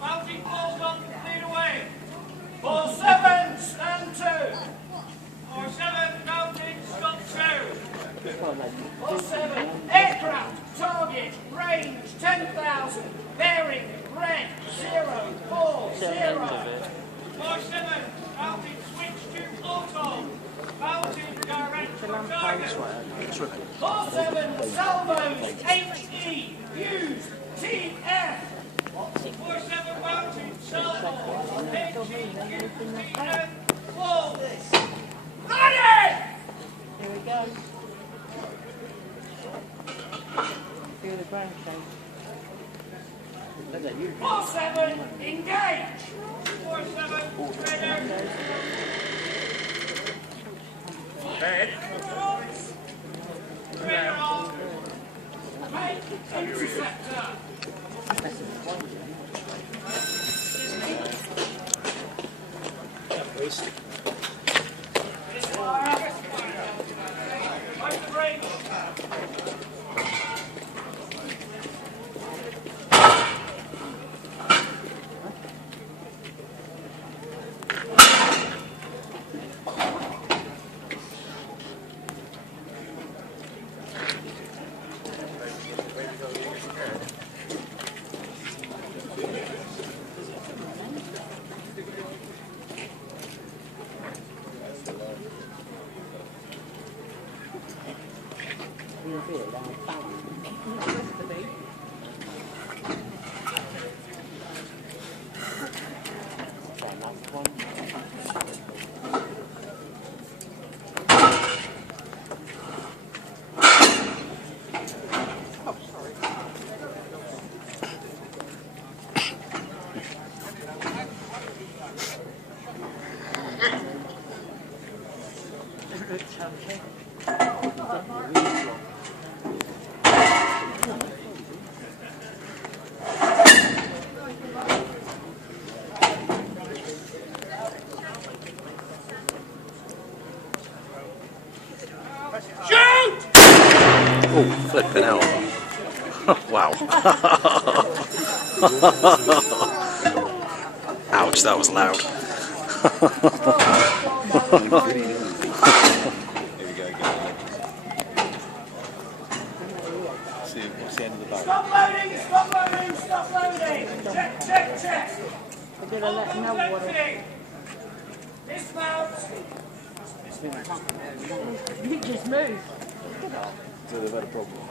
Mounting falls on, lead away. 4-7, stand 2. 4-7, mounting, stop 2. 4-7, aircraft, target, range 10,000, bearing, red, 0-4-0. 4-7, mounting, switch to auto. Mounting, direct to target. 4-7, salvos, HE, use, TF. 4-7, mounting, salvo, HE, use, TF, full. Ready! Here we go. Feel the ground shake. 4-7, engage! 4-7, ready! Head. Clear on. Make interceptor. Like the brake. You'll feel it down the back. It's supposed to be. Okay, last one. Oh, sorry. Doesn't look chunky. Shoot! Oh, flipping out. Wow. Ouch, that was loud. Stop loading, stop loading, stop loading! Check, check, check! We're going to let them know what it is. Dismount! You just moved. So they've had a problem.